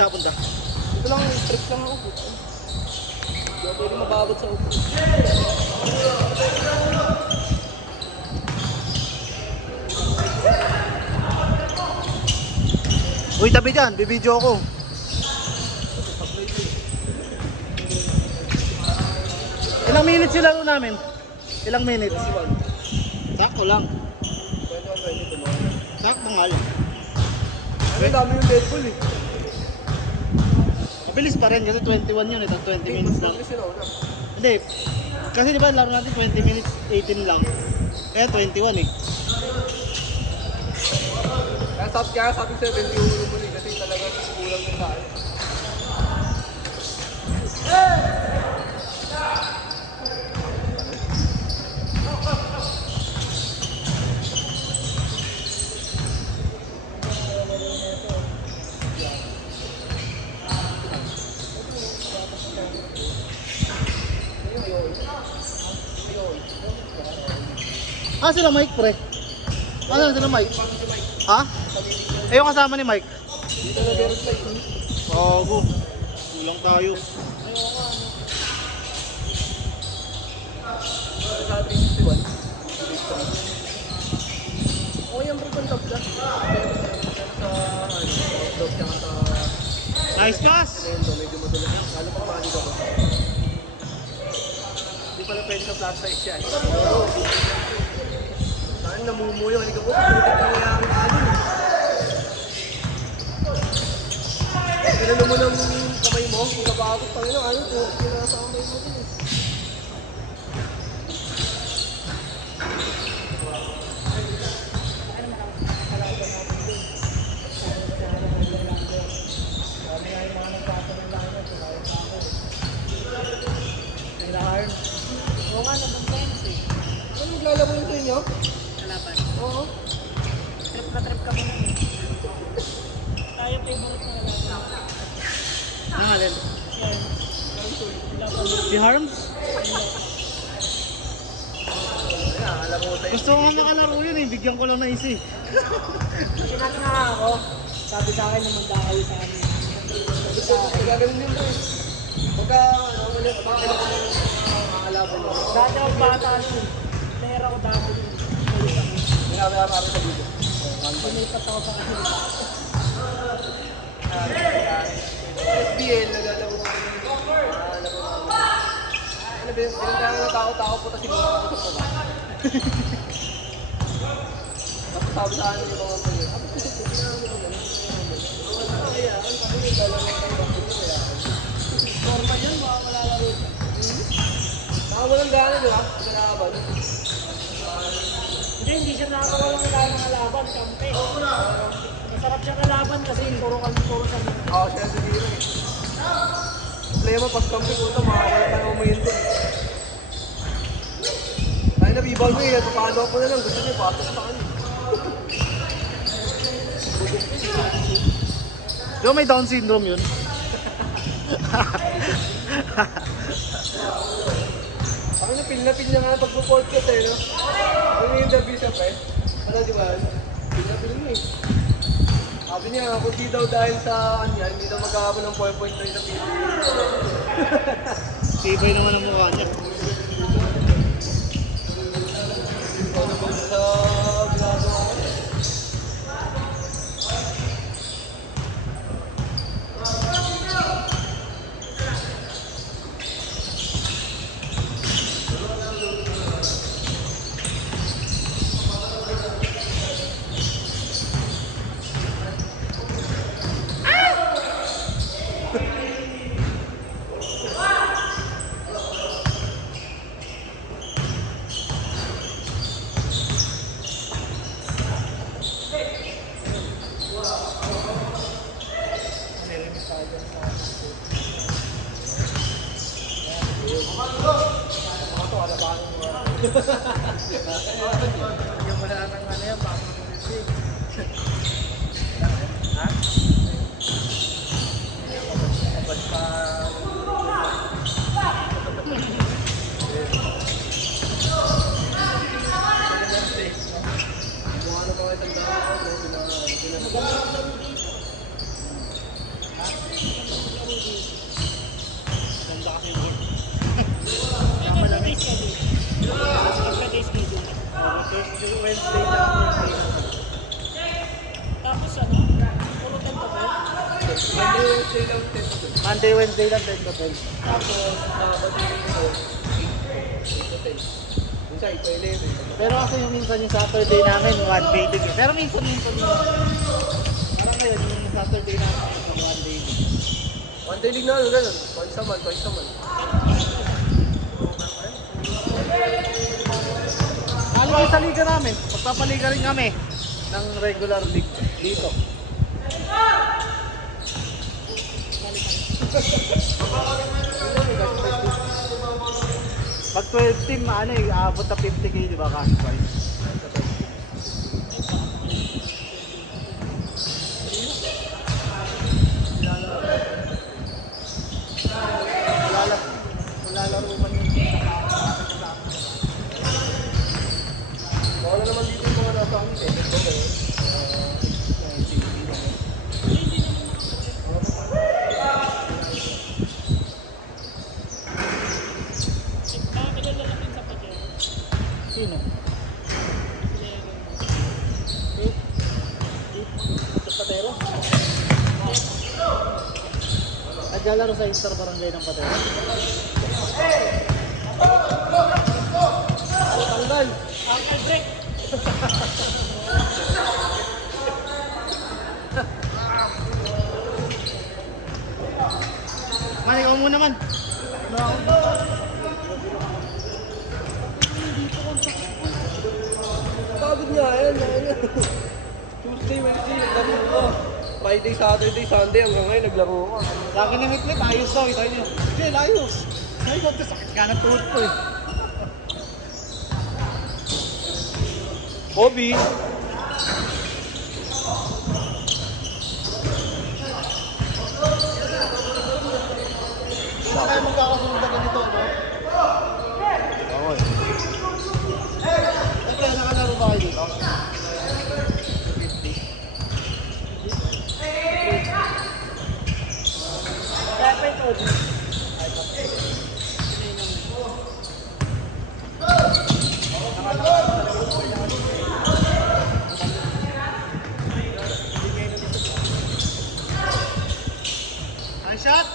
ka punta? Ito lang, trip lang ako. Hindi ako pwede mababot sa upo. Uy, tabi dyan, bibidyo ako. Ilang minutes yung laro namin? Ilang minutes? Sakto lang. Sakto nga lang. Ang dami yung Red Bull eh. Mabilis pa rin kasi 21 yun, itong 20 minutes lang. Hindi, kasi di ba laro natin 20 minutes, 18 lang. Kaya 21 eh. Kaya sabi 70 yung muli kasi talaga kulang na tayo. Ah, sila Mike pre. Ano sila Mike? Ha? Eh yung kasama ni Mike? Dito na meron tayo. Bago. Kulang tayo. Sabi 61. Okay yung bro top lang. Sa top tsaka sa... Nice pass! Medyo madulas lang. Lalo pa kumali ka ba? Hindi pala pwede sa flat size yan. Saan namumuyo? Hindi ka po. Putik ang nangyari na ano. Ganun mo ng kamay mo. Kung kapagod pa rin ano. Putik na sa kamay mo din eh. Oo nga naman friends eh. Ano naglalaro yun sa inyo? Kalaban. Oo. Trip na trip kami nun eh. Tayo favorite na kalaban. Nangalin. Yan. Si Harms? Kaya alam mo tayo. Gusto ko nga makalaro yun eh. Bigyan ko lang na isi. Sinat na ako. Sabi sa akin naman kayo sa amin. Sabi sa akin. Gagawin din bro. Pagka ano ulit, baka kailangan ko ng makakalaban mo. Dati ako bata nun. Player ako dati nun. Ginagawa sa video. Pinipat ako sa kanila. SBL, naglalaro ko kami. Ano ba yun? Kaya natakot-takot po kasi mga putok mo ba? Tapos sabi sa akin yung mga player, sabi ko sa putok namin yung gano'n. Kaya, ang kami yung dalawa ng bakit mo kaya. Normal yan, baka malalaro ka. Nakawalang gana, di ba? Pagkalaban. Hindi siya nakakawalang mga laban, kampe. Masarap siya kalaban kasi puro sa mga. Oo, siya sa dito eh. Problema, pas kampi ko ito, makakawala ka ng umayin din. Kaya nabibag mo eh, napapalo ko na lang. Gusto niya, pasok sa kanya. Di ba may Down syndrome yun? Ako na pinapin niya nga pag-podcast eh, no? Kung i-interview siya pa eh. Ano, di ba? Pinapin niya eh. Sabi niya, kung di daw dahil sa kanya, hindi daw magkakaroon ng 4.3 na TV. Tibay naman ang mukha niya. Ano ba sa ginagawa ko? Yung wala nang ano yan, baka mag-receive. Ha? Kapag pa... Wednesday lang 10 to 12. Monday, Wednesday lang 10 to 12. Tapos, Sabado dito, 8 to 10. Minsan, 8 to 11. Pero kasi yung minsan yung Saturday namin, one day din. Pero minsan parang ngayon, yung Saturday namin, one day din. One day league na, gano'n. Twice a month, twice a month. Ano yung sa liga namin? Magpapaliga rin kami ng regular league dito. Pag 12 team, ano eh, aabot na 50k, di ba, cash prize? Lalaro man yung Wala naman dito yung mga nasa akin eh. Ito kayo. sino? Sa Patero? Naglalaro sa Star Barangay ng Patero? Tanggal! Uncle break. Man, ikaw muna man. Pagod nga yan. Tuesday, Wednesday, naglaro ko. Friday, Saturday, Sunday, hanggang ngayon naglaro ko. Sa akin yung mitlit, ayos daw. Ito nyo. Jel, ayos. Ayos daw. Sakit ka ng tuhod ko eh. Hobby. Saan kayo magkakasunod na ganito, no? Oo. Siyempre, nakalaro ba kayo dito? Dapat ito. One shot!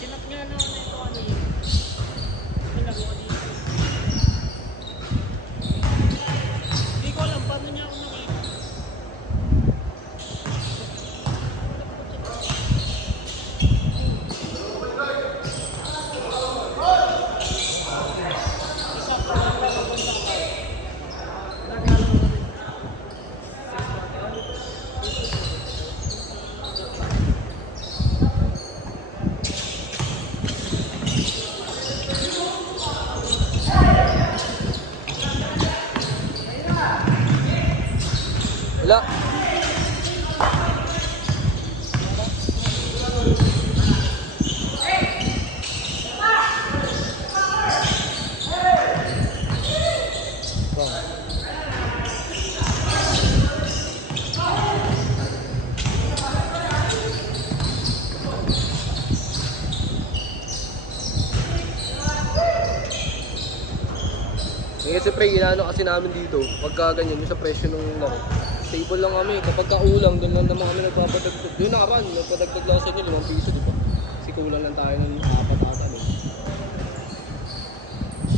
Sinap nga na ito ano yun. Pinagawa dito. Hindi ko alam paano niya ako nakita. Wala. Kasi pre, inaano kasi namin dito, pagka ganyan, yung sa presyo ng laro. Stable lang kami, kapag kaulang, doon lang naman kami nagpapadagdag. Doon naman, nagpadagdag lang sa inyo, 5 piso, di ba? Kasi kulang lang tayo ng 4 ata, no?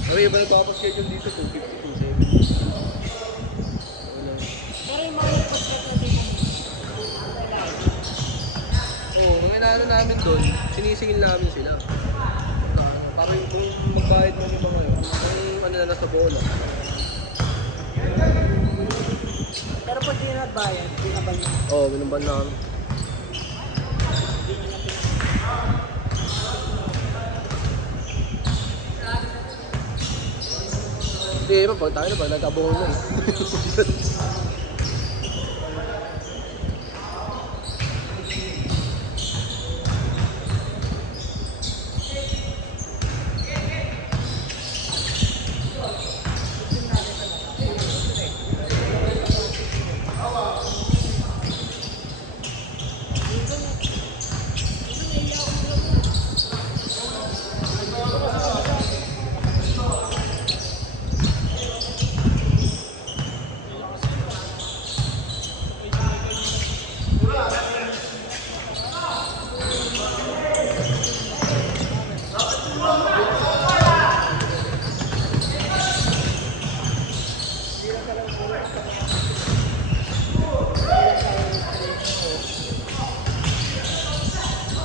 Pero iba nagpapaschedule dito, 250, 270. Pero yung mga nagpaskat na dito. Oo, mga inaano namin doon, sinisingil namin sila. Para yung kung magbayad mo yung mga yun, yung ano na nasa bola. Pero pag di nagbayad, binaban niya. Oo, binumban namin. Hindi, pag tayo na ba, nag-abong na eh.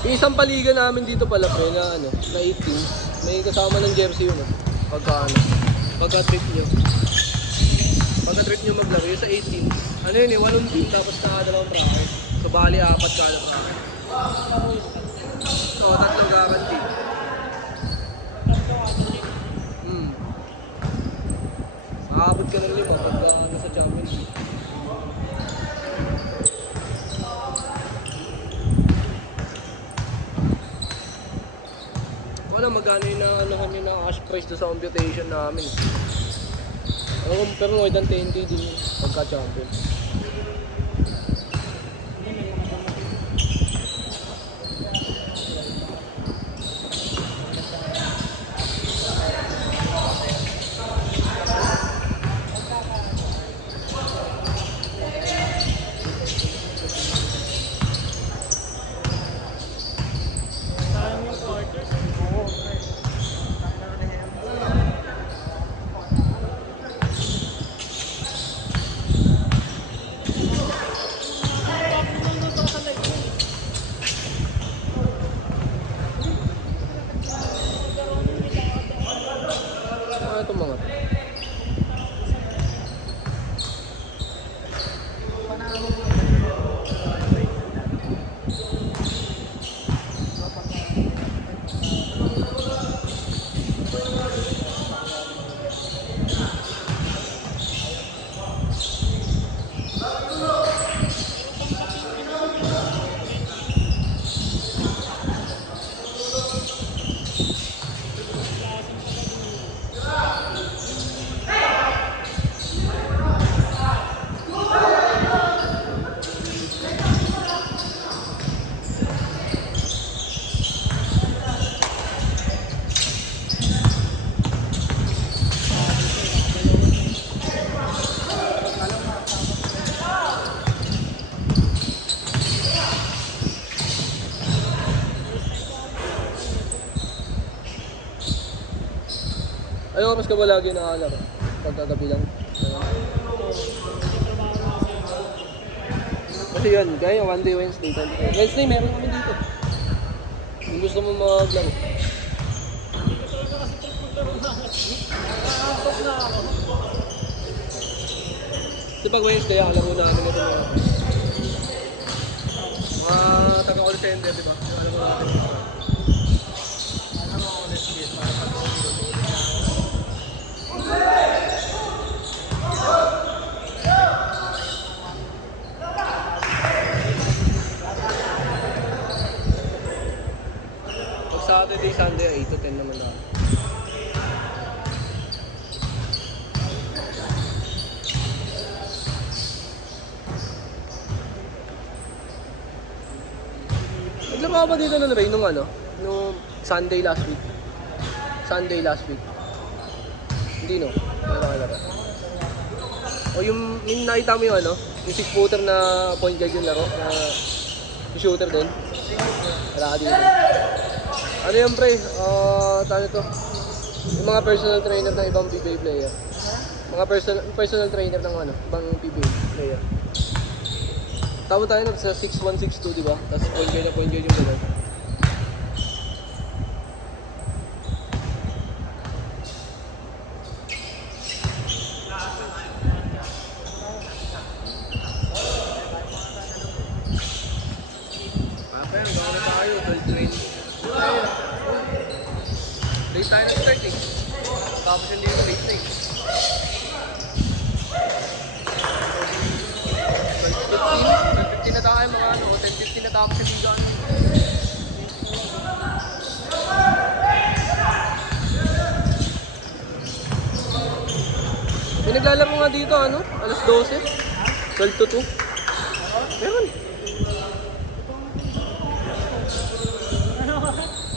Yung isang paliga namin dito pala pre na ano, na 18. May kasama ng jersey yun. Pagka trip nyo. Pagka trip nyo maglaro yun sa 18. Ano yun eh, 8 team tapos nakadalawang bracket. So bali 4 kada bracket. So 3 garanti. Aabot ka ng 5 pagka nasa championship. Wala magkano yung naanahan nyo na cash prize doon sa computation namin. Pero more than 10k din pagka-champion. Itong mga Ano oras ka ba lagi nakalaro? Pagkagabi lang? Kasi yun, kaya Monday, Wednesday. Wednesday meron kami dito. Kung gusto mo maglaro. Kasi pag Wednesday, alam mo namin ito mga taga-call center, diba? Alam mo namin. Saturday, Sunday, 8 to 10 naman na. Naglaro ka ba dito nun, Ray, nung ano? Nung Sunday last week? Sunday last week? Hindi, no? Wala ka laro. O yung nakita mo yung ano? Yung 6-footer na point guard yung laro? Na yung shooter din? Wala ka dito. Ano yung pre? Tano to? Yung mga personal trainer ng ibang PBA player. Mga personal trainer ng ano, ibang PBA player. Tawag tayo sa 6162, di ba? Tapos point guard yung gano'n. Papa, ang gano'n tayo, 12 training. Late tayo ng 30. Tapos hindi ko late na eh. 12:15 na tayo mga ano, 10:15 na tapos sa liga. May naglalaro nga dito ano, alas 12. 12 to 2.